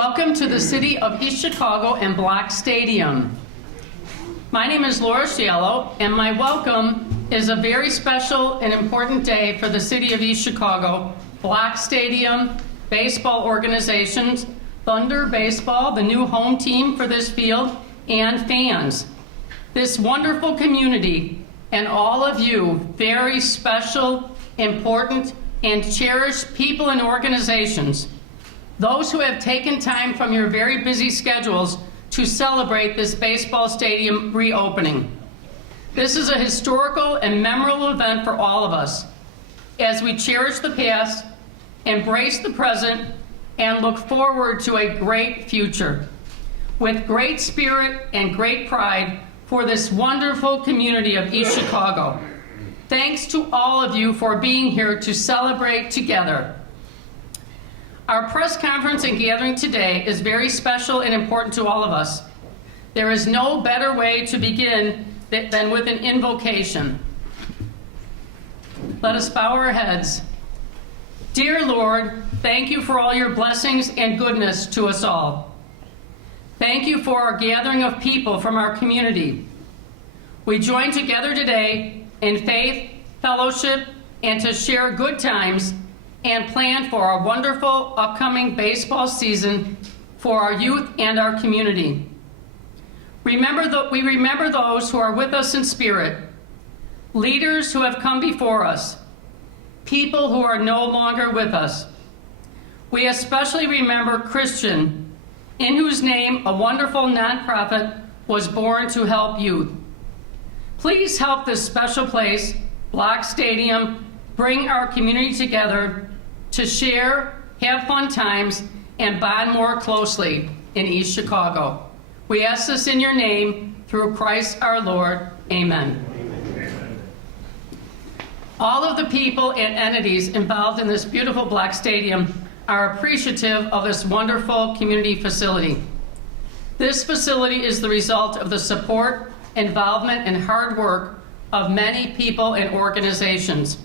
Welcome to the City of East Chicago and Black Stadium. My name is Laura Shallow, and my welcome is a very special and important day for the City of East Chicago, Black Stadium, baseball organizations, Thunder Baseball, the new home team for this field, and fans. This wonderful community and all of you, very special, important, and cherished people and organizations, those who have taken time from your very busy schedules to celebrate this baseball stadium reopening. This is a historical and memorable event for all of us as we cherish the past, embrace the present, and look forward to a great future. With great spirit and great pride for this wonderful community of East Chicago. Thanks to all of you for being here to celebrate together. Our press conference and gathering today is very special and important to all of us. There is no better way to begin than with an invocation. Let us bow our heads. Dear Lord, thank you for all your blessings and goodness to us all. Thank you for our gathering of people from our community. We join together today in faith, fellowship, and to share good times and plan for our wonderful upcoming baseball season for our youth and our community. We remember those who are with us in spirit, leaders who have come before us, people who are no longer with us. We especially remember Christian, in whose name a wonderful nonprofit was born to help youth. Please help this special place, Black Stadium, bring our community together to share, have fun times, and bond more closely in East Chicago. We ask this in your name, through Christ our Lord. Amen. All of the people and entities involved in this beautiful Black Stadium are appreciative of this wonderful community facility. This facility is the result of the support, involvement, and hard work of many people and organizations.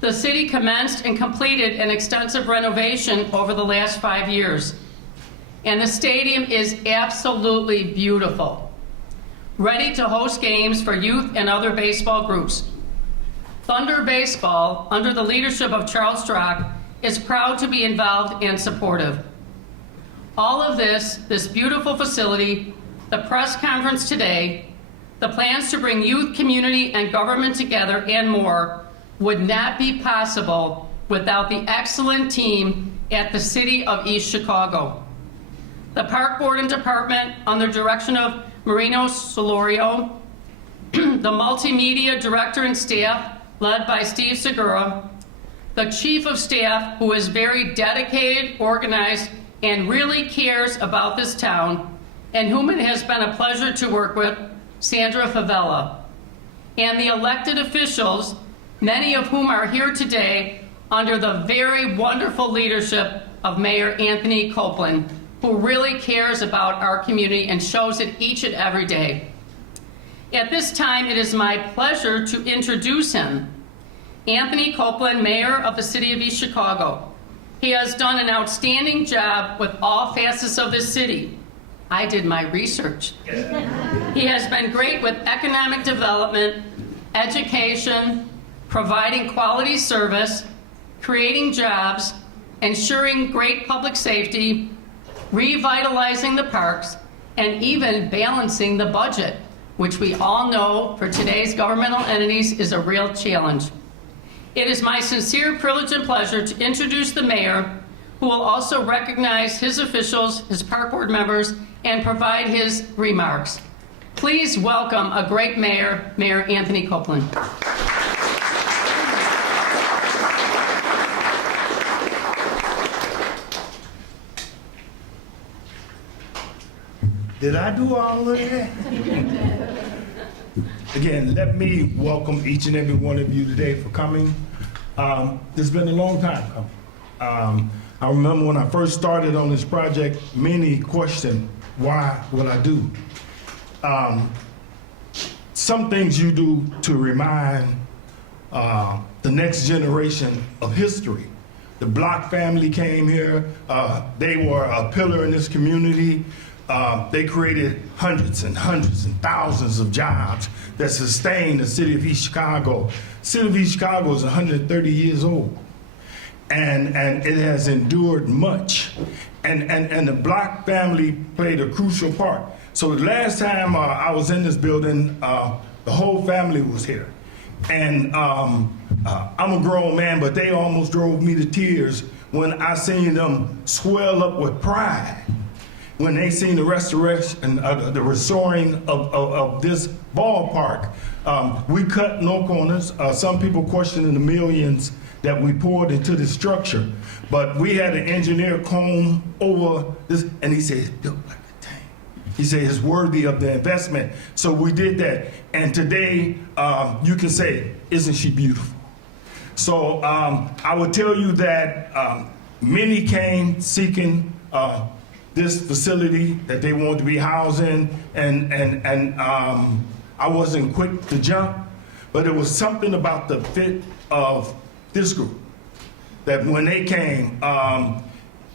The city commenced and completed an extensive renovation over the last 5 years, and the stadium is absolutely beautiful, ready to host games for youth and other baseball groups. Thunder Baseball, under the leadership of Charles Strock, is proud to be involved and supportive. All of this beautiful facility, the press conference today, the plans to bring youth, community, and government together, and more, would not be possible without the excellent team at the City of East Chicago. The Park Board and Department, under direction of Marino Solorio, the Multimedia Director and staff, led by Steve Segura, the Chief of Staff, who is very dedicated, organized, and really cares about this town, and whom it has been a pleasure to work with, Sandra Favela, and the elected officials, many of whom are here today under the very wonderful leadership of Mayor Anthony Copeland, who really cares about our community and shows it each and every day. At this time, it is my pleasure to introduce him. Anthony Copeland, Mayor of the City of East Chicago. He has done an outstanding job with all facets of the city. I did my research. He has been great with economic development, education, providing quality service, creating jobs, ensuring great public safety, revitalizing the parks, and even balancing the budget, which we all know for today's governmental entities is a real challenge. It is my sincere privilege and pleasure to introduce the mayor, who will also recognize his officials, his park board members, and provide his remarks. Please welcome a great mayor, Mayor Anthony Copeland. Did I do all of that? Again, let me welcome each and every one of you today for coming. It's been a long time coming. I remember when I first started on this project, many questioned, why will I do? Some things you do to remind the next generation of history, The Block family came here. They were a pillar in this community. They created hundreds and hundreds and thousands of jobs that sustained the city of East Chicago. City of East Chicago is 130 years old, and it has endured much. And the Block family played a crucial part. So the last time I was in this building, the whole family was here. And I'm a grown man, but they almost drove me to tears when I seen them swell up with pride when they seen the restoration, the restoring of this ballpark. We cut no corners. Some people questioning the millions that we poured into this structure, but we had an engineer comb over this, and he said, it's built like a tank. He said it's worthy of the investment. So we did that, and today you can say, isn't she beautiful? So I would tell you that many came seeking this facility that they wanted to be housed in, and I wasn't quick to jump, but it was something about the fit of this group that when they came,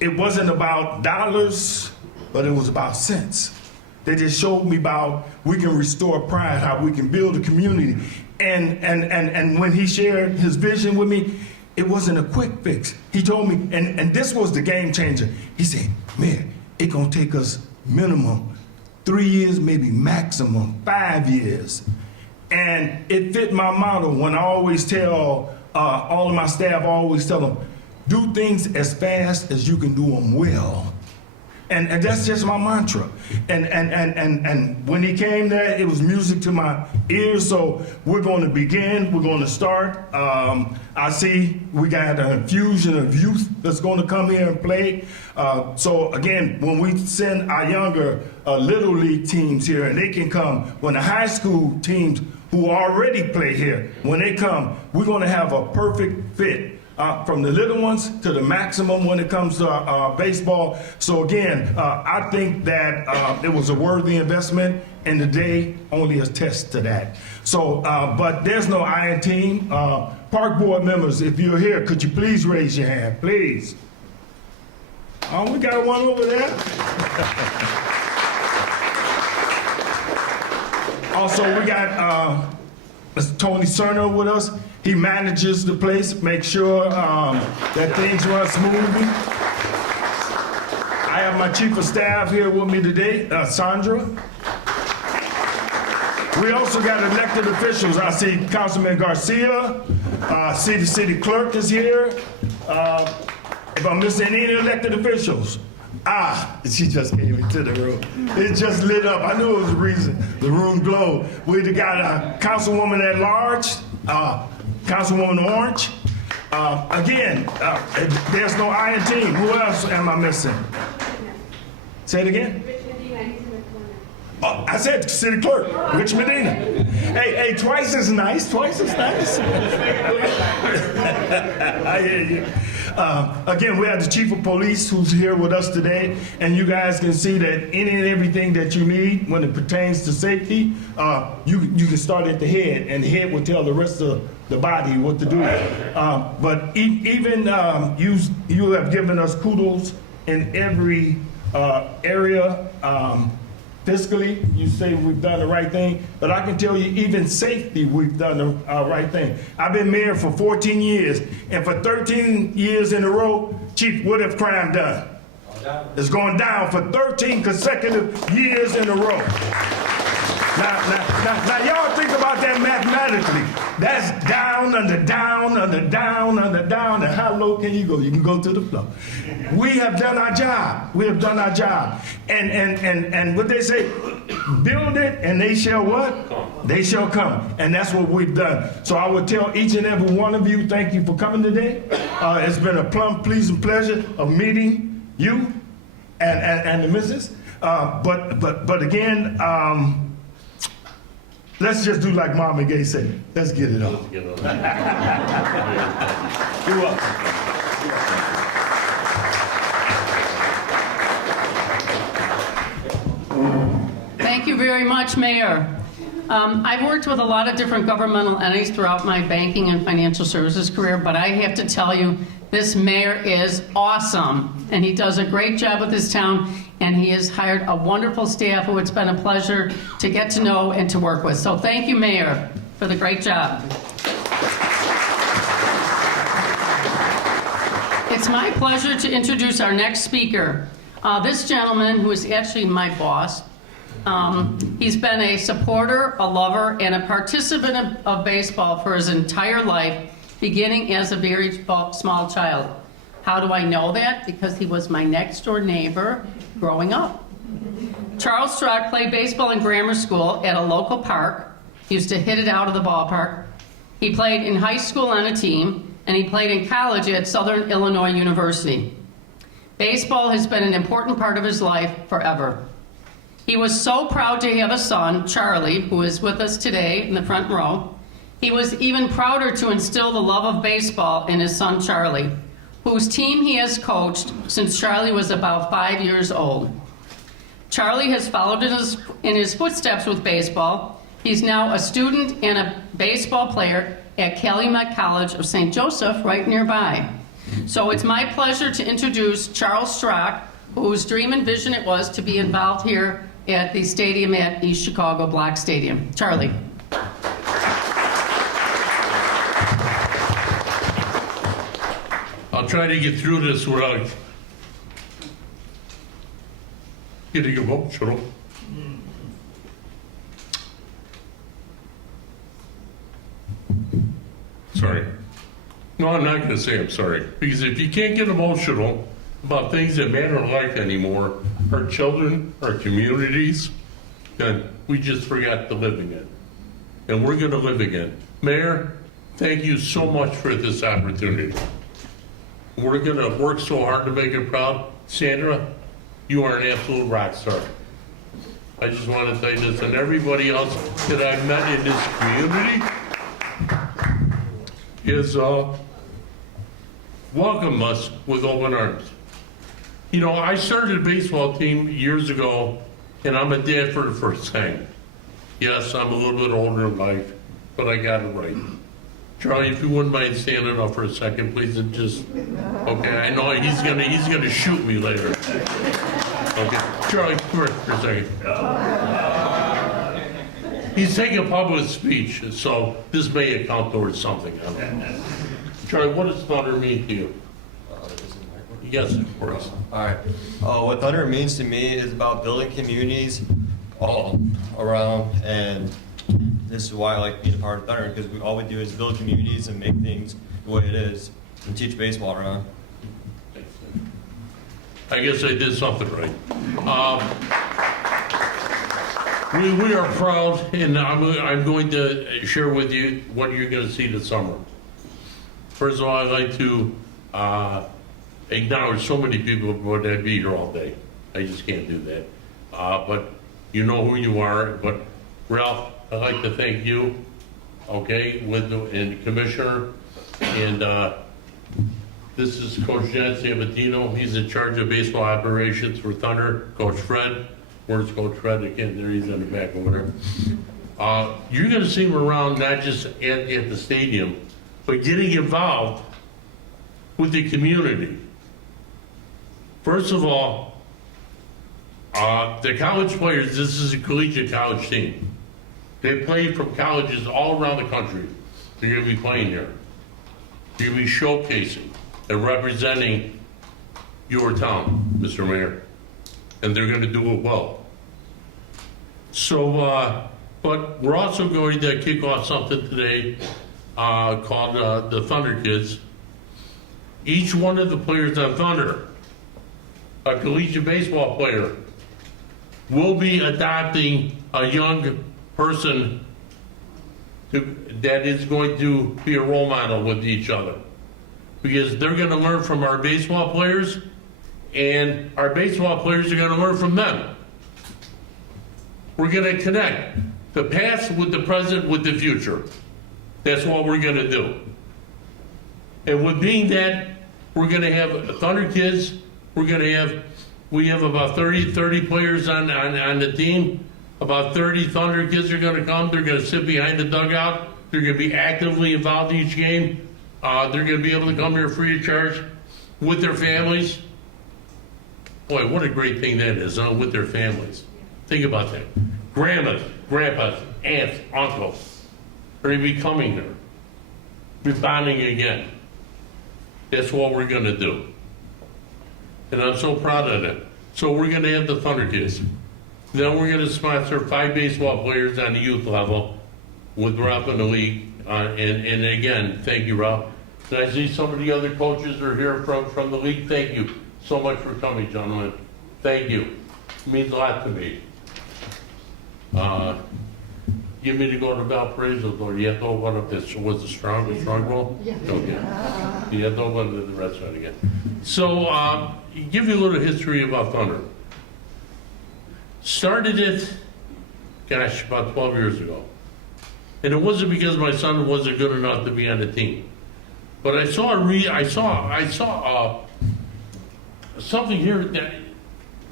it wasn't about dollars, but it was about sense. They just showed me about we can restore pride, how we can build a community. And when he shared his vision with me, it wasn't a quick fix. He told me, and this was the game changer. He said, man, it's gonna take us minimum 3 years, maybe maximum 5 years. And it fit my motto when I always tell all of my staff, I always tell them, do things as fast as you can do them well. And that's just my mantra. And when he came there, it was music to my ears. So we're going to begin. We're going to start. I see we got an infusion of youth that's going to come here and play. So again, when we send our younger Little League teams here, and they can come, when the high school teams who already play here, when they come, we're going to have a perfect fit. From the little ones to the maximum when it comes to baseball. So again, I think that it was a worthy investment, and the day only attests to that. So, but there's no I in team. Park board members, if you're here, could you please raise your hand, please? Oh, we got one over there. Also, we got Mr. Tony Cerner with us. He manages the place, makes sure that things run smoothly. I have my chief of staff here with me today, Sandra. We also got elected officials. I see Councilman Garcia, city clerk is here. If I'm missing any elected officials, she just came into the room. It just lit up. I knew it was the reason the room glowed. We got a councilwoman at large, Councilwoman Orange. Again, there's no I in team. Who else am I missing? Say it again. I said city clerk, Rich Medina. Hey, twice as nice, twice as nice. I hear you. Again, we have the chief of police who's here with us today, and you guys can see that any and everything that you need when it pertains to safety, you can start at the head, and the head will tell the rest of the body what to do. But even you have given us kudos in every area. Fiscally, you say we've done the right thing, but I can tell you even safety, we've done the right thing. I've been mayor for 14 years, and for 13 years in a row, Chief, what have crime done? It's gone down for 13 consecutive years in a row. Now y'all think about that mathematically. That's down, under down, under down, under down, and how low can you go? You can go to the floor. We have done our job. We have done our job. And what they say, build it and they shall what? They shall come. And that's what we've done. So I would tell each and every one of you, thank you for coming today. It's been a plumb pleasing pleasure of meeting you and the missus. But again, let's just do like Mom and Gay said. Let's get it on. You're welcome. Thank you very much, Mayor. I've worked with a lot of different governmental entities throughout my banking and financial services career, but I have to tell you This mayor is awesome, and he does a great job with his town, and he has hired a wonderful staff who it's been a pleasure to get to know and to work with. So thank you, Mayor, for the great job. It's my pleasure to introduce our next speaker. This gentleman, who is actually my boss, he's been a supporter, a lover, and a participant of baseball for his entire life, beginning as a very small child. How do I know that? Because he was my next door neighbor growing up. Charles Strock played baseball in grammar school at a local park. He used to hit it out of the ballpark. He played in high school on a team, and he played in college at Southern Illinois University. Baseball has been an important part of his life forever. He was so proud to have a son, Charlie, who is with us today in the front row. He was even prouder to instill the love of baseball in his son, Charlie, whose team he has coached since Charlie was about 5 years old. Charlie has followed in his footsteps with baseball. He's now a student and a baseball player at Calumet College of St. Joseph, right nearby. So it's my pleasure to introduce Charles Strock, whose dream and vision it was to be involved here at the stadium at East Chicago Black Stadium. Charlie. I'll try to get through this without getting emotional. Sorry. No, I'm not going to say I'm sorry. Because if you can't get emotional about things that matter in life anymore, our children, our communities, then we just forgot to live again. And we're going to live again. Mayor, thank you so much for this opportunity. We're going to work so hard to make it proud. Sandra, you are an absolute rock star. I just want to say this, and everybody else that I've met in this community is welcome us with open arms. You know, I started a baseball team years ago, and I'm a dad for the first time. Yes, I'm a little bit older in life, but I got it right. Charlie, if you wouldn't mind standing up for a second, please, and just, okay, I know he's gonna shoot me later. Okay, Charlie, come here for a second. He's taking a public speech, so this may account towards something. Charlie, what does Thunder mean to you? Yes, of course. All right. What Thunder means to me is about building communities all around, and this is why I like being a part of Thunder, because all we do is build communities and make things the way it is and teach baseball around. I guess I did something right. We are proud, and I'm going to share with you what you're going to see this summer. First of all, I'd like to acknowledge so many people, but I'd be here all day. I just can't do that. But you know who you are. But Ralph, I'd like to thank you, okay, and Commissioner, and this is Coach Jan Sabatino. He's in charge of baseball operations for Thunder. Coach Fred, where's Coach Fred? I can't, there he's in the back over there. You're gonna see him around, not just at the stadium, but getting involved with the community. First of all, the college players, this is a collegiate college team. They play from colleges all around the country. They're gonna be playing here. They're gonna be showcasing and representing your town, Mr. Mayor. And they're gonna do it well. So, but we're also going to kick off something today called the Thunder Kids. Each one of the players on Thunder, a collegiate baseball player, will be adopting a young person that is going to be a role model with each other. Because they're going to learn from our baseball players, and our baseball players are going to learn from them. We're going to connect the past with the present with the future. That's what we're going to do. And with being that, we're going to have Thunder Kids. We have about 30 players on the team. About 30 Thunder Kids are going to come. They're going to sit behind the dugout. They're going to be actively involved in each game. They're gonna be able to come here free of charge with their families. Boy, what a great thing that is, huh, with their families. Think about that. Grandmas, grandpas, aunts, uncles are gonna be coming here. Be bonding again. That's what we're gonna do. And I'm so proud of that. So we're gonna have the Thunder Kids. Then we're gonna sponsor 5 baseball players on the youth level with Ralph in the league. And again, thank you, Ralph. And I see some of the other coaches are here from the league. Thank you so much for coming, gentlemen. Thank you. It means a lot to me. Give me to go to Valparaiso, or you have to open up this, was the strong roll? Yeah. Okay. You have to open up the restaurant again. So, give you a little history about Thunder. Started it, gosh, about 12 years ago. And it wasn't because my son wasn't good enough to be on the team. But I saw something here that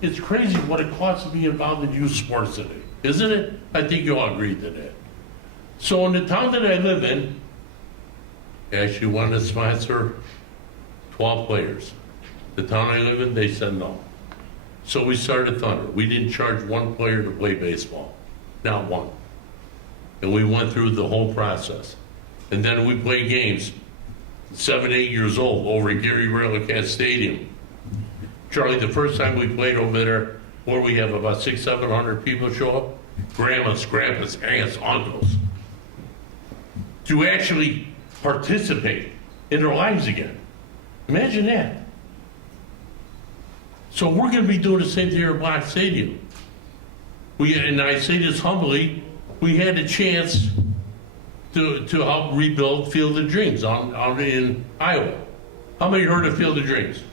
it's crazy what it costs to be involved in youth sports today, isn't it? I think you all agree to that. So in the town that I live in, I actually wanted to sponsor 12 players. The town I live in, they said no. So we started Thunder. We didn't charge one player to play baseball, not one. And we went through the whole process. And then we played games, 7, 8 years old, over at Gary Relicat Stadium. Charlie, the first time we played over there, where we have about 600, 700 people show up, grandmas, grandpas, aunts, uncles, to actually participate in their lives again. Imagine that. So we're going to be doing the same thing here at Black Stadium. And I say this humbly, we had a chance to help rebuild Field of Dreams out in Iowa. How many heard of Field of Dreams?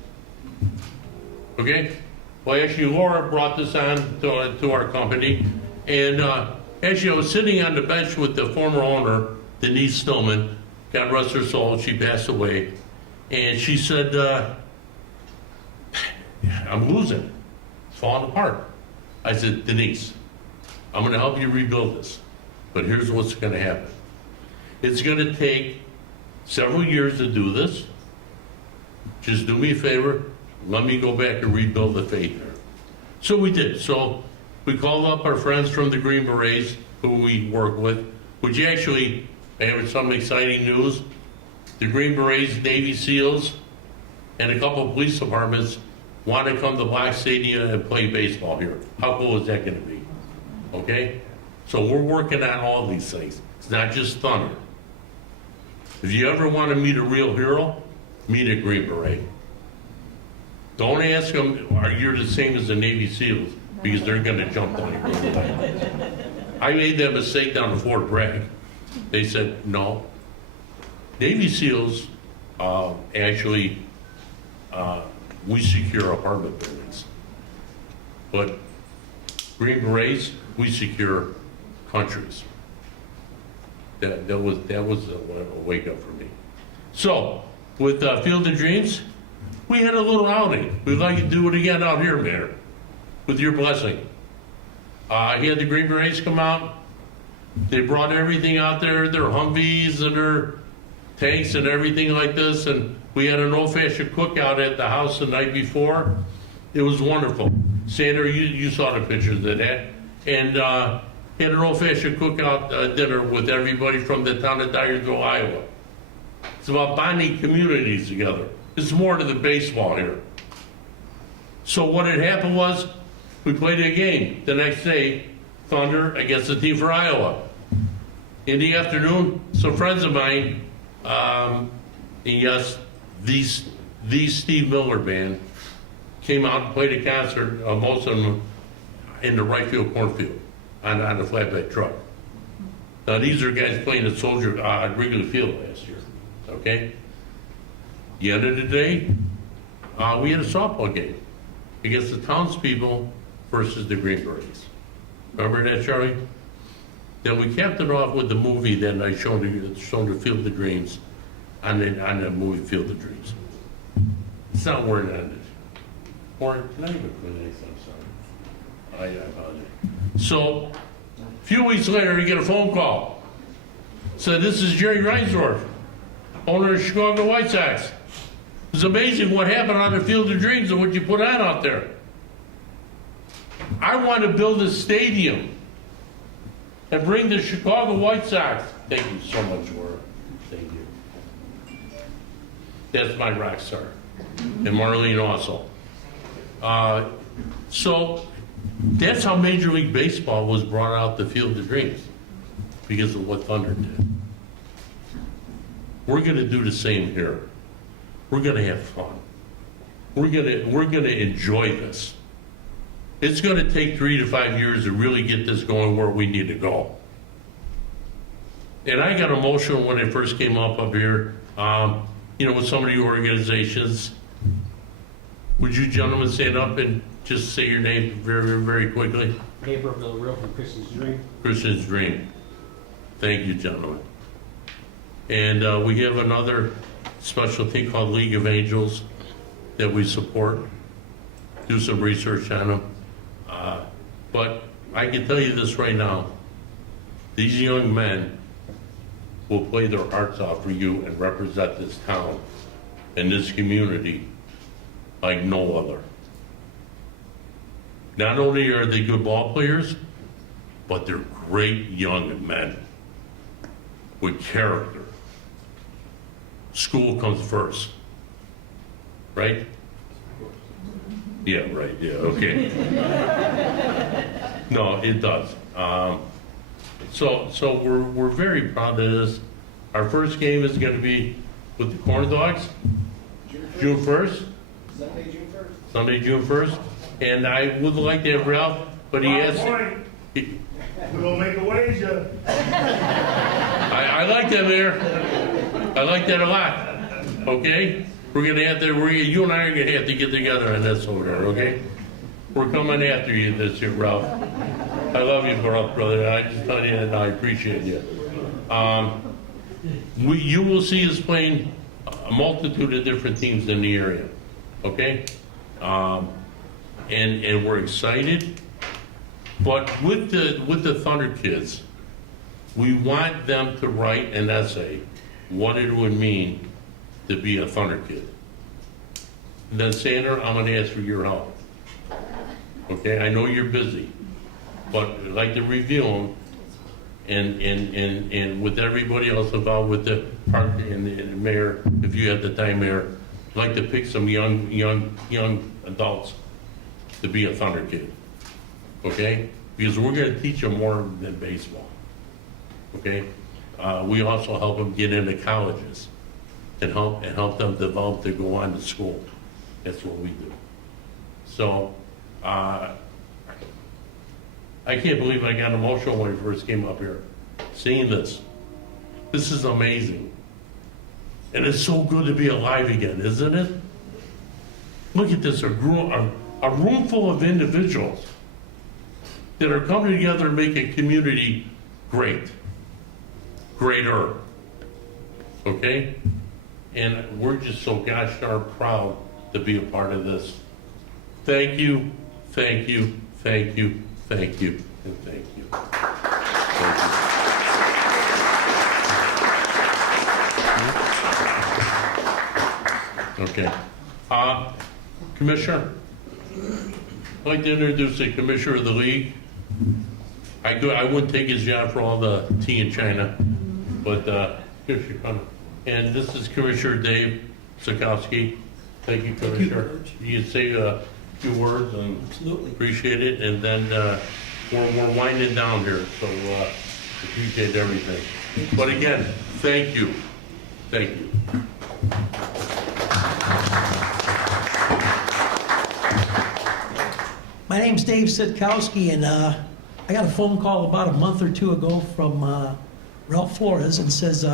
Okay? Well, actually, Laura brought this on to our company. And actually, I was sitting on the bench with the former owner, Denise Stillman. God rest her soul, she passed away. And she said, I'm losing. It's falling apart. I said, Denise, I'm going to help you rebuild this. But here's what's going to happen. It's going to take several years to do this. Just do me a favor. Let me go back and rebuild the faith there. So we did. So we called up our friends from the Green Berets, who we work with, which actually, I have some exciting news. The Green Berets, Navy SEALs, and a couple of police departments want to come to Black Stadium and play baseball here. How cool is that going to be? Okay? So we're working on all these things. It's not just Thunder. If you ever want to meet a real hero, meet a Green Beret. Don't ask them, are you the same as the Navy SEALs? Because they're going to jump on you. I made that mistake down in Fort Bragg. They said, no. Navy SEALs, actually, we secure apartment buildings. But Green Berets, we secure countries. That was a wake up for me. So, with Field of Dreams, we had a little outing. We'd like to do it again out here, Mayor, with your blessing. He had the Green Berets come out. They brought everything out there, their Humvees and their tanks and everything like this. And we had an old-fashioned cookout at the house the night before. It was wonderful. Sandra, you saw the pictures of that. And had an old-fashioned cookout dinner with everybody from the town of Dyersville, Iowa. It's about bonding communities together. It's more to the baseball here. So what had happened was, we played a game the next day, Thunder against the team for Iowa. In the afternoon, some friends of mine, and yes, the Steve Miller Band, came out and played a concert, most of them in the right field cornfield on a flatbed truck. Now these are guys playing at Wrigley Field last year, okay? The end of the day, we had a softball game against the townspeople versus the Green Berets. Remember that, Charlie? Then we capped it off with the movie that I showed the Field of Dreams on the movie Field of Dreams. It's not where it ended. Or, can I even put anything? I'm sorry. I apologize. So, a few weeks later, we get a phone call. Said, this is Jerry Reinsdorf. owner of Chicago White Sox. It's amazing what happened on the Field of Dreams and what you put on out there. I want to build a stadium and bring the Chicago White Sox. Thank you so much, Laura. Thank you. That's my rock star. And Marlene also. So that's how Major League Baseball was brought out the Field of Dreams, because of what Thunder did. We're going to do the same here. We're going to have fun. We're going to enjoy this. It's going to take 3 to 5 years to really get this going where we need to go. And I got emotional when I first came up here, with some of the organizations. Would you gentlemen stand up and just say your name very, very, very quickly? Gabriel Villarreal from Christian's Dream. Christian's Dream. Thank you, gentlemen. And we have another special thing called League of Angels that we support. Do some research on them. But I can tell you this right now. These young men will play their hearts out for you and represent this town and this community like no other. Not only are they good ball players, but they're great young men with character. School comes first, right? Yeah, right, yeah, okay. No, it does. So we're very proud of this. Our first game is going to be with the Corn Dogs, June 1st. Sunday, June 1st. And I would like to have Ralph, but he asked. We're gonna make a wager. I like that, Mayor. I like that a lot. Okay? We're gonna have to, you and I are gonna have to get together on this over there, okay? We're coming after you this year, Ralph. I love you, brother. I just tell you that I appreciate you. You will see us playing a multitude of different teams in the area, okay? And we're excited. But with the Thunder kids, we want them to write an essay, what it would mean to be a Thunder kid. And then Sandra, I'm gonna ask for your help. Okay, I know you're busy, but I'd like to review them and with everybody else involved with the park and the mayor, if you have the time, Mayor, I'd like to pick some young adults to be a Thunder kid. Okay? Because we're going to teach them more than baseball. Okay? We also help them get into colleges and help them develop to go on to school. That's what we do. So, I can't believe I got emotional when I first came up here, seeing this. This is amazing. And it's so good to be alive again, isn't it? Look at this, a room full of individuals that are coming together to make a community great, greater, okay? And we're just so gosh darn proud to be a part of this. Thank you, thank you, thank you, thank you, and thank you. Thank you. Okay. Commissioner, I'd like to introduce the Commissioner of the League. I wouldn't take his job for all the tea in China, but here she comes. And this is Commissioner Dave Sikowski. Thank you, Commissioner. You can say a few words and Absolutely. appreciate it, and then we're winding down here, so appreciate everything. But again, thank you. Thank you. My name's Dave Sitkowski, and I got a phone call about a month or two ago from Ralph Flores, and says,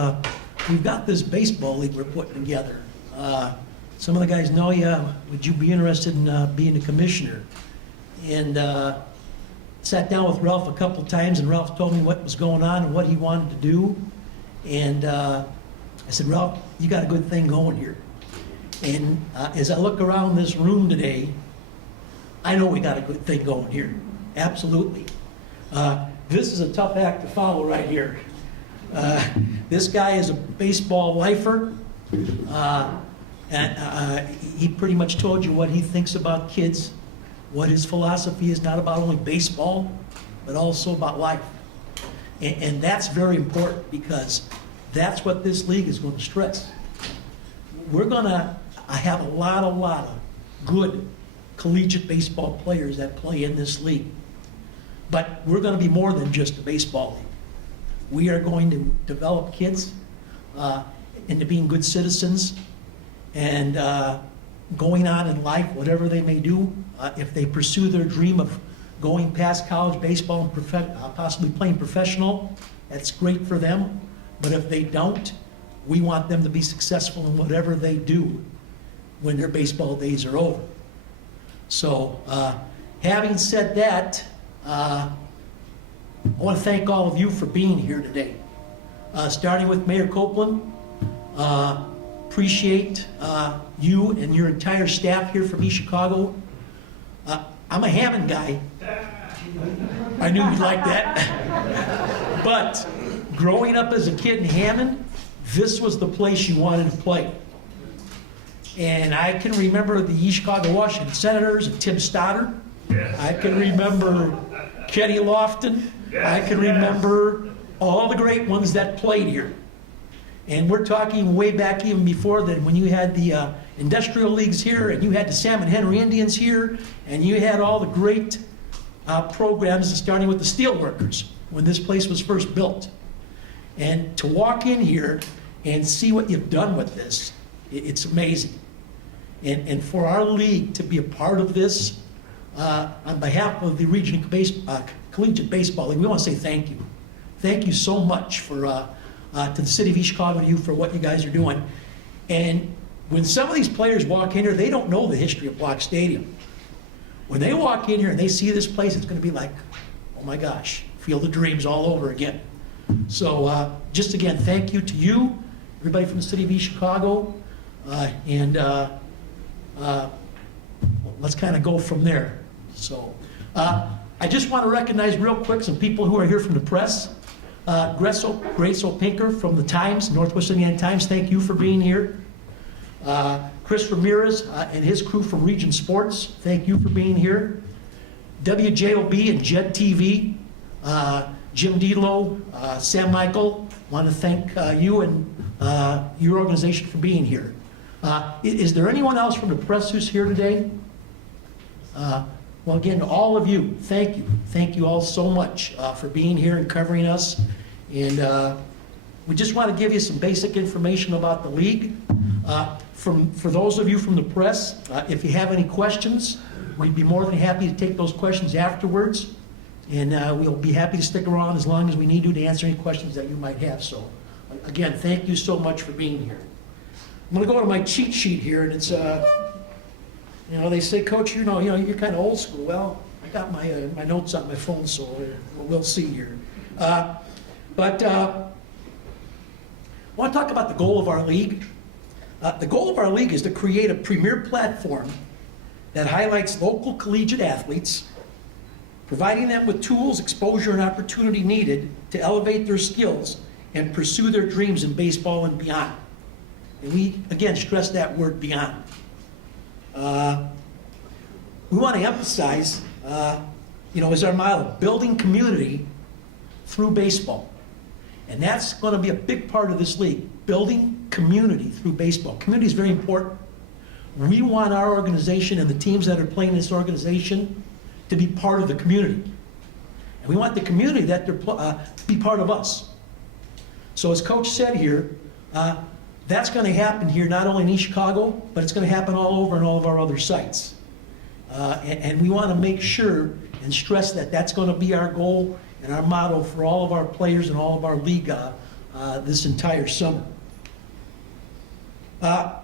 we've got this baseball league we're putting together. Some of the guys know you. Would you be interested in being a commissioner? And sat down with Ralph a couple times, and Ralph told me what was going on and what he wanted to do. And I said, Ralph, you got a good thing going here. And as I look around this room today, I know we got a good thing going here. Absolutely. This is a tough act to follow right here. This guy is a baseball lifer, and he pretty much told you what he thinks about kids, what his philosophy is, not about only baseball, but also about life. And that's very important, because that's what this league is going to stress. We're going to have a lot of good collegiate baseball players that play in this league. But we're going to be more than just a baseball league. We are going to develop kids into being good citizens and going on in life, whatever they may do. If they pursue their dream of going past college baseball and possibly playing professional, that's great for them. But if they don't, we want them to be successful in whatever they do when their baseball days are over. So, having said that, I want to thank all of you for being here today. Starting with Mayor Copeland, appreciate you and your entire staff here from East Chicago. I'm a Hammond guy. I knew you'd like that. But growing up as a kid in Hammond, this was the place you wanted to play. And I can remember the East Chicago Washington Senators and Tim Stoddard. I can remember Kenny Lofton. I can remember all the great ones that played here. And we're talking way back even before then, when you had the industrial leagues here, and you had the Sam and Henry Indians here, and you had all the great programs, starting with the Steelworkers, when this place was first built. And to walk in here and see what you've done with this, it's amazing. And for our league to be a part of this, on behalf of the Regional Collegiate Baseball League, we want to say thank you. Thank you so much for to the city of East Chicago, to you, for what you guys are doing. And when some of these players walk in here, they don't know the history of Block Stadium. When they walk in here and they see this place, it's going to be like, oh my gosh, Field of Dreams all over again. So just again, thank you to you, everybody from the city of East Chicago, and let's kind of go from there. So I just want to recognize real quick some people who are here from the press. Grace O'Pinker from the Times, Northwest Indiana Times, thank you for being here. Chris Ramirez and his crew from Region Sports, thank you for being here. WJOB and Jed TV, Jim Delo, Sam Michael, want to thank you and your organization for being here. Is there anyone else from the press who's here today? Well, again, to all of you, thank you. Thank you all so much for being here and covering us. And we just want to give you some basic information about the league. For those of you from the press, if you have any questions, we'd be more than happy to take those questions afterwards. And we'll be happy to stick around as long as we need to answer any questions that you might have. So, again, thank you so much for being here. I'm going to go to my cheat sheet here, and it's, they say, Coach, you're kind of old school. Well, I got my notes on my phone, so we'll see here. But I want to talk about the goal of our league. The goal of our league is to create a premier platform that highlights local collegiate athletes, providing them with tools, exposure, and opportunity needed to elevate their skills and pursue their dreams in baseball and beyond. And we, again, stress that word beyond. We want to emphasize, as our motto, building community through baseball. And that's going to be a big part of this league, building community through baseball. Community is very important. We want our organization and the teams that are playing in this organization to be part of the community. And we want the community that they're be part of us. So as Coach said here, that's going to happen here not only in East Chicago, but it's going to happen all over in all of our other sites. And we want to make sure and stress that that's going to be our goal and our motto for all of our players and all of our league this entire summer. I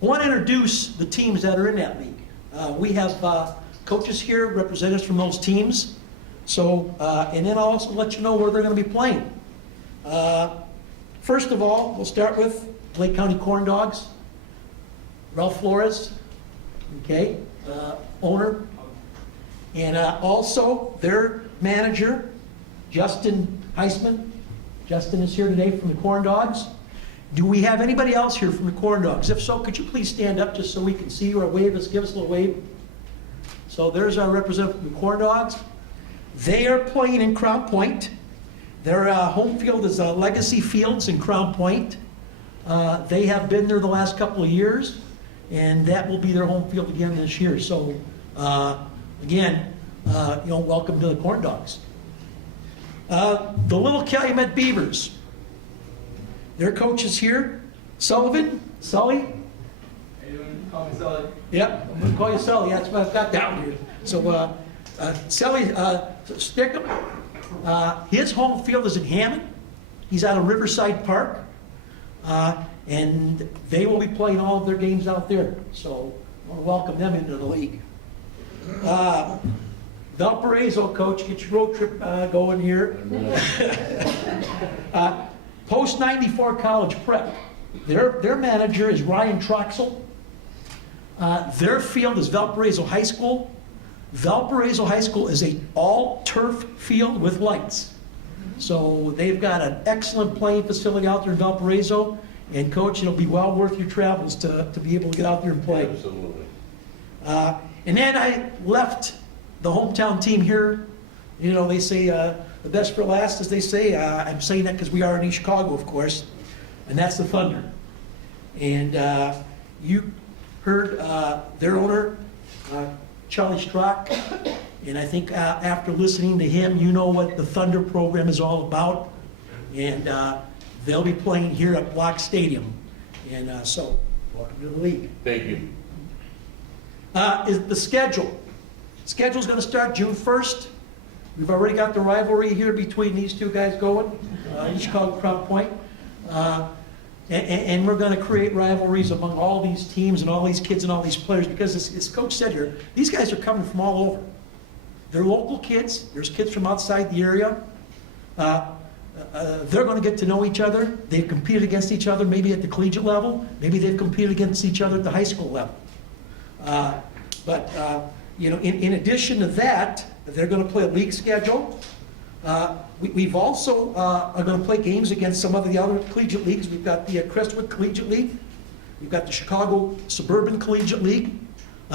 want to introduce the teams that are in that league. We have coaches here, representatives from those teams. So, and then I'll also let you know where they're going to be playing. First of all, we'll start with Lake County Corn Dogs. Ralph Flores, okay, owner. And also their manager, Justin Heisman. Justin is here today from the Corn Dogs. Do we have anybody else here from the Corn Dogs? If so, could you please stand up just so we can see you or wave us, give us a little wave? So there's our representative from the Corn Dogs. They are playing in Crown Point. Their home field is Legacy Fields in Crown Point. They have been there the last couple of years, and that will be their home field again this year. So, again, welcome to the Corn Dogs. The Little Calumet Beavers. Their coach is here. Sullivan? Sully? How you doing? Call me Sully. Yep, I'm gonna call you Sully, that's what I've got down here. So, Sully, stick him. His home field is in Hammond. He's out of Riverside Park. And they will be playing all of their games out there. So, I want to welcome them into the league. Valparaiso, coach, get your road trip going here. Post 94 College Prep. Their manager is Ryan Troxel. Their field is Valparaiso High School. Valparaiso High School is a all-turf field with lights. So they've got an excellent playing facility out there in Valparaiso. And coach, it'll be well worth your travels to be able to get out there and play. Absolutely. And then I left the hometown team here. You know, they say the best for last, as they say. I'm saying that because we are in East Chicago, of course. And that's the Thunder. And you heard their owner, Charlie Strock. And I think after listening to him, you know what the Thunder program is all about. And they'll be playing here at Block Stadium. And so, welcome to the league. Thank you. Is the schedule. Schedule's going to start June 1st. We've already got the rivalry here between these two guys going, East Chicago, Crown Point. And we're going to create rivalries among all these teams and all these kids and all these players because, as Coach said here, these guys are coming from all over. They're local kids. There's kids from outside the area. They're going to get to know each other. They've competed against each other maybe at the collegiate level. Maybe they've competed against each other at the high school level. In addition to that, they're going to play a league schedule. We've also are going to play games against some of the other collegiate leagues. We've got the Crestwood Collegiate League. We've got the Chicago Suburban Collegiate League.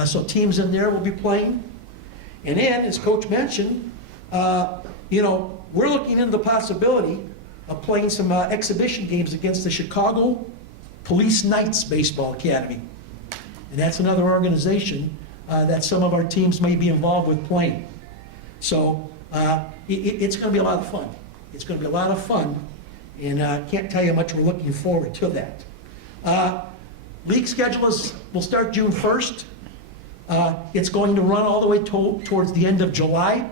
So teams in there will be playing. And then, as Coach mentioned, we're looking into the possibility of playing some exhibition games against the Chicago Police Knights Baseball Academy. And that's another organization that some of our teams may be involved with playing. So it's going to be a lot of fun. It's going to be a lot of fun, and I can't tell you how much we're looking forward to that. League schedule will start June 1st. It's going to run all the way towards the end of July.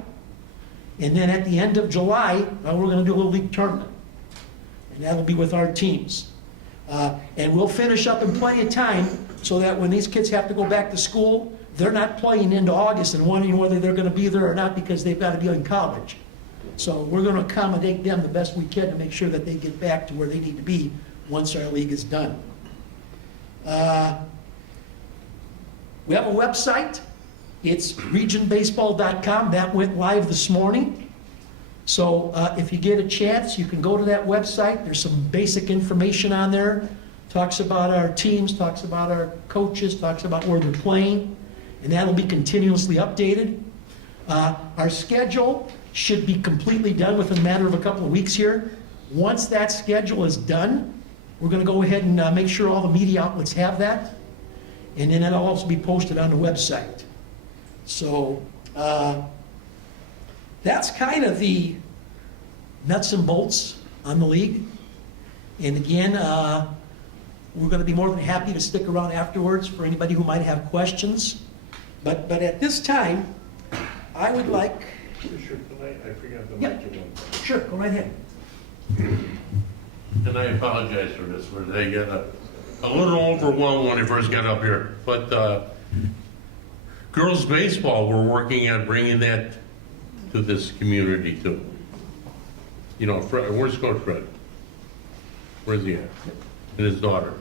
And then at the end of July, we're going to do a little league tournament. And that'll be with our teams. And we'll finish up in plenty of time so that when these kids have to go back to school, they're not playing into August and wondering whether they're going to be there or not because they've got to be in college. So we're going to accommodate them the best we can to make sure that they get back to where they need to be once our league is done. We have a website. It's regionbaseball.com. That went live this morning. So if you get a chance, you can go to that website. There's some basic information on there. Talks about our teams, talks about our coaches, talks about where they're playing. And that'll be continuously updated. Our schedule should be completely done within a matter of a couple of weeks here. Once that schedule is done, we're going to go ahead and make sure all the media outlets have that. And then that'll also be posted on the website. So that's kind of the nuts and bolts on the league. And again, we're going to be more than happy to stick around afterwards for anybody who might have questions. But at this time, I would like... Sure, I forgot the Yeah. mic again. Sure, go right ahead. And I apologize for this, where they got a little overwhelmed when I first got up here. But girls baseball, we're working on bringing that to this community too. You know, Fred, where's Coach Fred? Where's he at? And his daughter.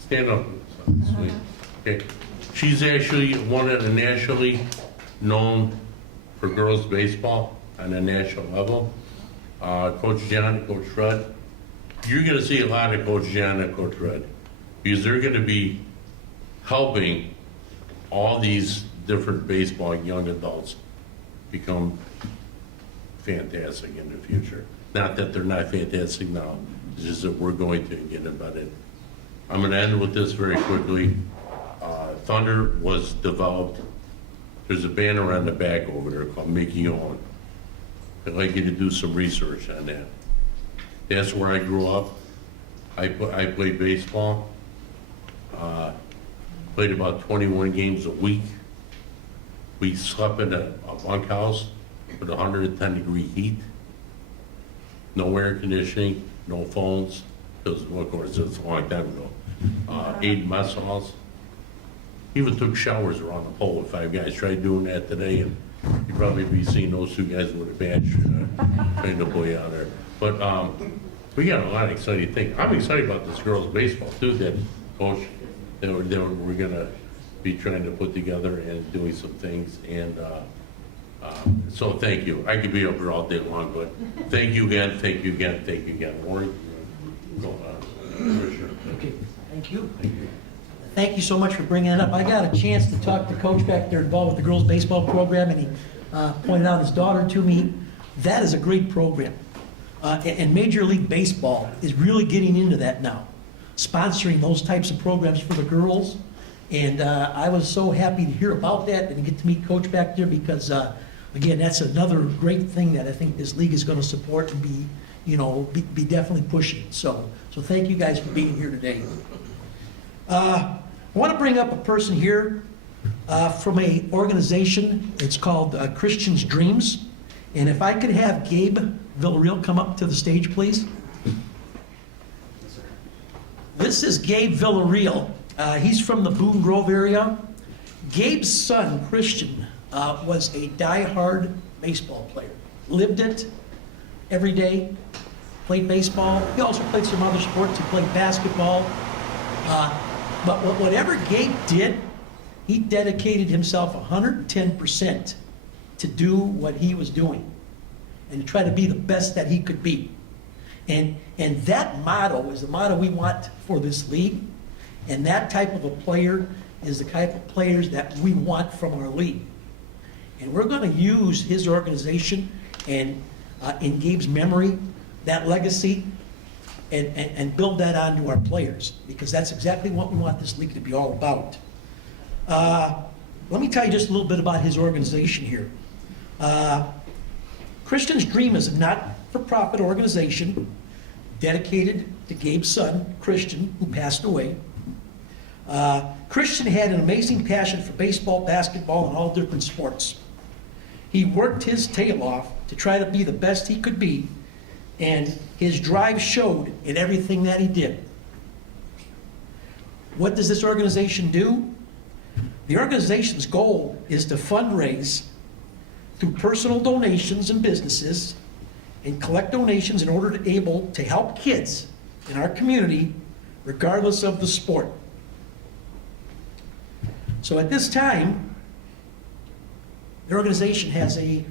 Stand up, sweet. Okay. She's actually one of the nationally known for girls baseball on a national level. Coach John and Coach Fred. You're gonna see a lot of Coach John and Coach Fred, because they're gonna be helping all these different baseball young adults become fantastic in the future. Not that they're not fantastic now, it's just that we're going to get embedded. I'm gonna end with this very quickly. Thunder was developed, there's a banner on the back over there called Make Your Own. I'd like you to do some research on that. That's where I grew up. I played baseball. Played about 21 games a week. We slept in a bunkhouse with 110-degree heat. No air conditioning, no phones, because of course it's a long time ago. 8 mess halls. Even took showers around the pole with 5 guys. Tried doing that today, and you'd probably be seeing those 2 guys with a badge trying to play out there. But we got a lot of exciting things. I'm excited about this girls' baseball too, that coach, that we're gonna be trying to put together and doing some things. And so thank you. I could be up here all day long, but thank you again, thank you again, thank you again. Warren, go on. Okay, thank you. Thank you so much for bringing it up. I got a chance to talk to Coach back there involved with the girls' baseball program, and he pointed out his daughter to me. That is a great program. And Major League Baseball is really getting into that now, sponsoring those types of programs for the girls. And I was so happy to hear about that and get to meet Coach back there because, again, that's another great thing that I think this league is going to support and be definitely pushing. So thank you guys for being here today. I want to bring up a person here from a organization. It's called Christian's Dreams. And if I could have Gabe Villarreal come up to the stage, please. This is Gabe Villarreal. He's from the Boone Grove area. Gabe's son, Christian, was a die-hard baseball player. Lived it every day, played baseball. He also played some other sports. He played basketball. But whatever Gabe did, he dedicated himself 110% to do what he was doing and try to be the best that he could be. And that motto is the motto we want for this league. And that type of a player is the type of players that we want from our league. And we're going to use his organization and in Gabe's memory, that legacy, and build that onto our players, because that's exactly what we want this league to be all about. Let me tell you just a little bit about his organization here. Christian's Dream is a not-for-profit organization dedicated to Gabe's son, Christian, who passed away. Christian had an amazing passion for baseball, basketball, and all different sports. He worked his tail off to try to be the best he could be, and his drive showed in everything that he did. What does this organization do? The organization's goal is to fundraise through personal donations and businesses and collect donations in order to be able to help kids in our community regardless of the sport. So at this time, the organization has an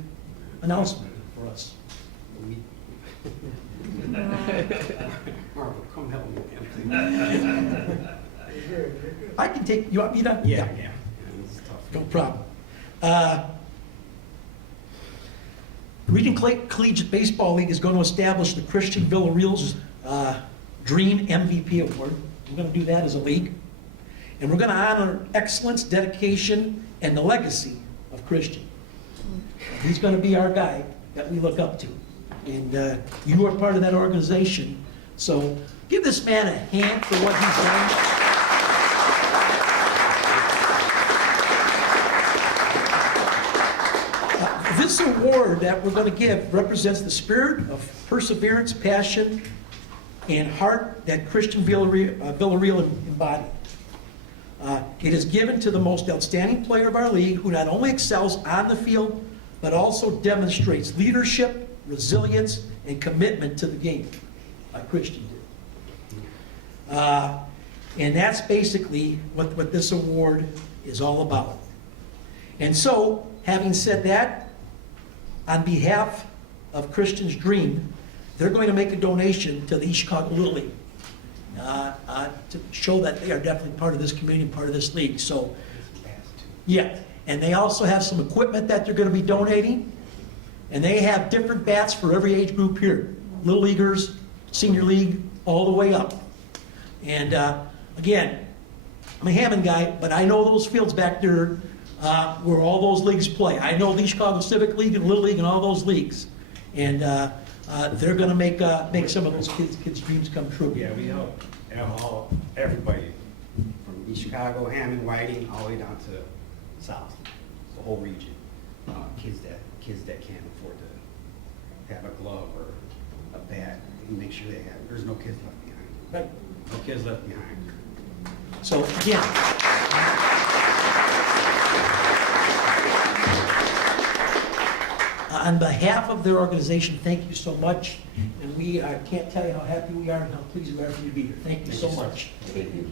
announcement for us. Marvel, come help me. I can take, you want me to? Yeah. No problem. Region Collegiate Baseball League is going to establish the Christian Villarreal's Dream MVP Award. We're going to do that as a league. And we're going to honor excellence, dedication, and the legacy of Christian. He's going to be our guy that we look up to. And you are part of that organization. So give this man a hand for what he's done. This award that we're going to give represents the spirit of perseverance, passion, and heart that Christian Villarreal embodied. It is given to the most outstanding player of our league who not only excels on the field, but also demonstrates leadership, resilience, and commitment to the game, like Christian did. And that's basically what this award is all about. And so, having said that, on behalf of Christian's Dream, they're going to make a donation to the East Chicago Little League to show that they are definitely part of this community, part of this league. So, yeah, and they also have some equipment that they're going to be donating, and they have different bats for every age group here, little leaguers, senior league, all the way up. And again, I'm a Hammond guy, but I know those fields back there where all those leagues play. I know the East Chicago Civic League and Little League and all those leagues. And they're going to make some of those kids' dreams come true. Yeah, we help everybody from East Chicago, Hammond, Whiting, all the way down to South, the whole region. Kids that can't afford to have a glove or a bat, we make sure they have. There's no kids left behind. Right. No kids left behind. So again, on behalf of their organization, thank you so much. And we can't tell you how happy we are and how pleased we are for you to be here. Thank you so much. Thank you.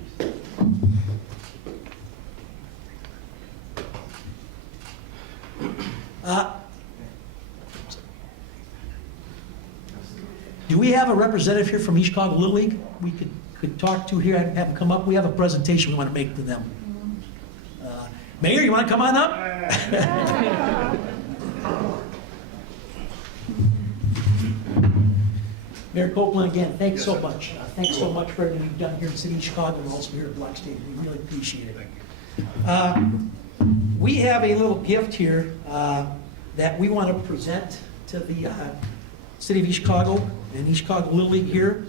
Do we have a representative here from East Chicago Little League we could talk to here? Have them come up. We have a presentation we want to make to them. Mayor, you want to come on up? Mayor Copeland, again, thanks so much. Thanks so much for everything you've done here in the city of Chicago and also here at Black Stadium. We really appreciate it. We have a little gift here that we want to present to the city of East Chicago and East Chicago Little League here.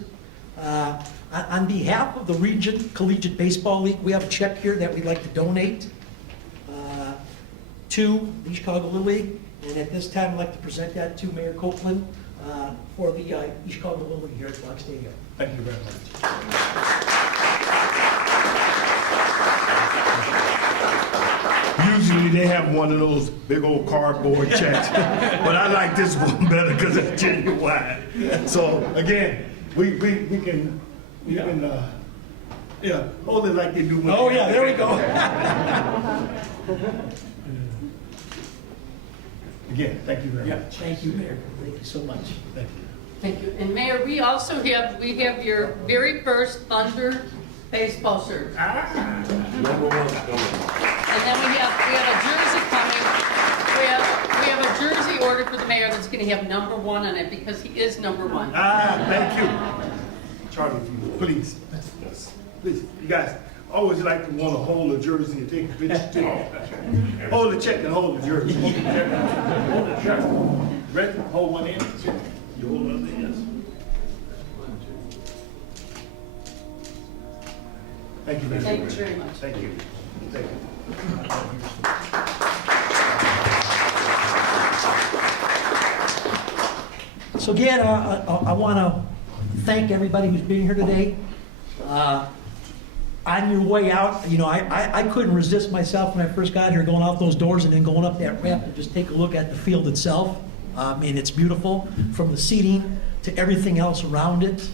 On behalf of the Region Collegiate Baseball League, we have a check here that we'd like to donate to the East Chicago Little League. And at this time, I'd like to present that to Mayor Copeland for the East Chicago Little League here at Black Stadium. Thank you very much. Usually they have one of those big old cardboard checks, but I like this one better because it's genuine. So again, we can hold it like they do. Oh yeah, there we go. Again, thank you very Yeah, much. thank you, Mayor. Thank you so much. Thank you. Thank you. And Mayor, we also have your very first Thunder baseball shirt. Number one's coming. And then we have a jersey coming. We have a jersey order for the mayor that's going to have number 1 on it because he is number 1. Thank you. Charlie, if you please. Please, you guys always like to want to hold a jersey and take a picture too. Hold the check and hold the jersey. Hold the check. Ready? Hold one end. You hold the other end. Thank you very much. Thank you very much. Thank you. Thank you. So again, I want to thank everybody who's been here today. On your way out, you know, I couldn't resist myself when I first got here, going out those doors and then going up that ramp and just take a look at the field itself. And it's beautiful, from the seating to everything else around it.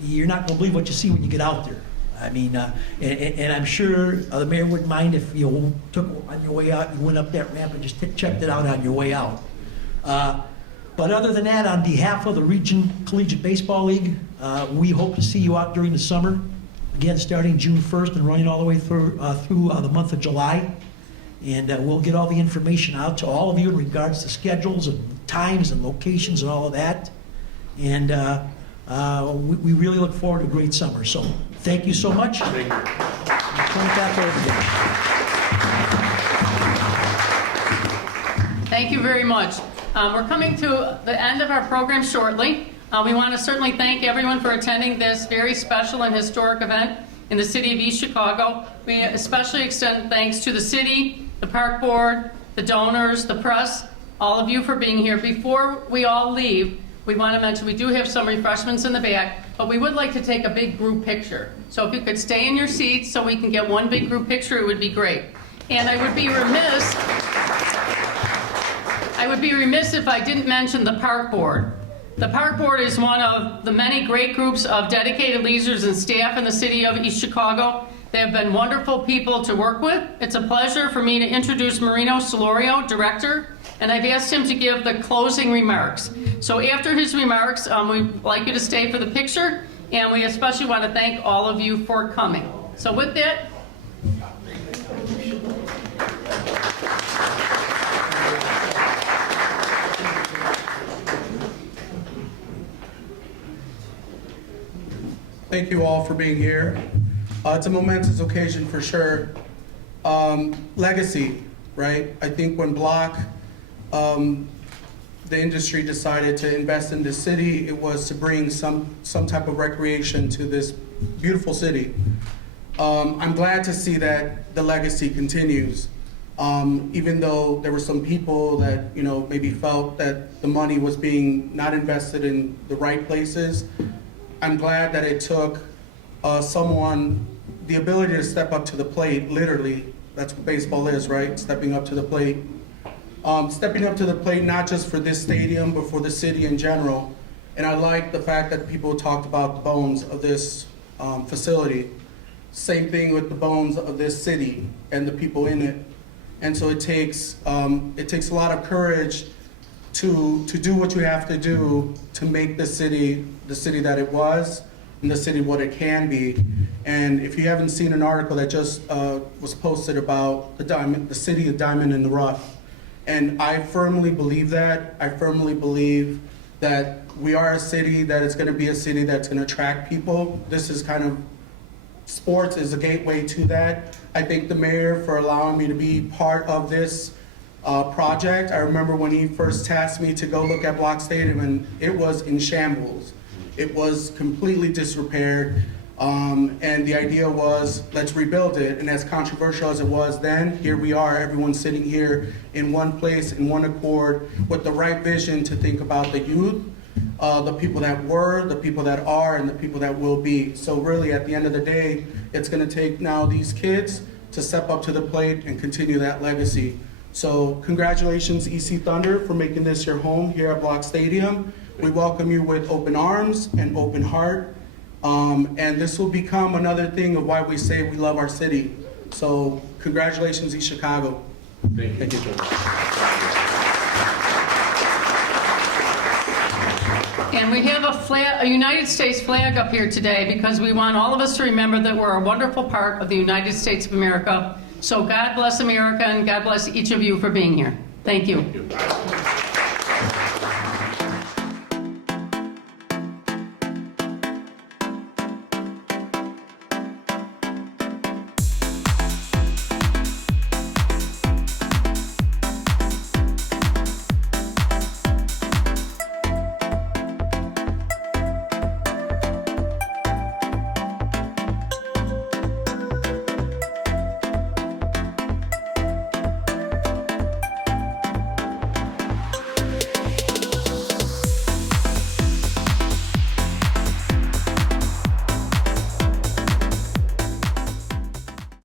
You're not going to believe what you see when you get out there. I mean, and I'm sure the mayor wouldn't mind if you took on your way out, you went up that ramp and just checked it out on your way out. But other than that, on behalf of the Region Collegiate Baseball League, we hope to see you out during the summer. Again, starting June 1st and running all the way through the month of July. And we'll get all the information out to all of you in regards to schedules and times and locations and all of that. And we really look forward to a great summer. So thank you so much. Thank you. Turn it back over to you. Thank you very much. We're coming to the end of our program shortly. We want to certainly thank everyone for attending this very special and historic event in the city of East Chicago. We especially extend thanks to the city, the park board, the donors, the press, all of you for being here. Before we all leave, we want to mention we do have some refreshments in the back, but we would like to take a big group picture. So if you could stay in your seats so we can get one big group picture, it would be great. And I would be remiss if I didn't mention the park board. The park board is one of the many great groups of dedicated leaders and staff in the city of East Chicago. They have been wonderful people to work with. It's a pleasure for me to introduce Marino Solorio, Director, and I've asked him to give the closing remarks. So after his remarks, we'd like you to stay for the picture, and we especially want to thank all of you for coming. So with that, Thank you all for being here. It's a momentous occasion for sure. Legacy, right? I think when Block, the industry decided to invest in this city, it was to bring some type of recreation to this beautiful city. I'm glad to see that the legacy continues. Even though there were some people that, maybe felt that the money was being not invested in the right places, I'm glad that it took someone the ability to step up to the plate, literally. That's what baseball is, right? Stepping up to the plate. Stepping up to the plate, not just for this stadium, but for the city in general. And I like the fact that people talked about the bones of this facility. Same thing with the bones of this city and the people in it. And so it takes a lot of courage to do what you have to do to make the city that it was and the city what it can be. And if you haven't seen an article that just was posted about the city of Diamond in the Rough, and I firmly believe that. I firmly believe that we are a city that is going to be a city that's going to attract people. This is kind of, sports is a gateway to that. I thank the mayor for allowing me to be part of this project. I remember when he first tasked me to go look at Block Stadium, and it was in shambles. It was completely disrepaired, and the idea was, let's rebuild it. And as controversial as it was then, here we are, everyone sitting here in one place, in one accord, with the right vision to think about the youth, the people that were, the people that are, and the people that will be. So really, at the end of the day, it's gonna take now these kids to step up to the plate and continue that legacy. So congratulations, EC Thunder, for making this your home here at Block Stadium. We welcome you with open arms and open heart. And this will become another thing of why we say we love our city. So congratulations, East Chicago. Thank you. and we have a United States flag up here today because we want all of us to remember that we're a wonderful part of the United States of America. So God bless America, and God bless each of you for being here. Thank you. Thank you.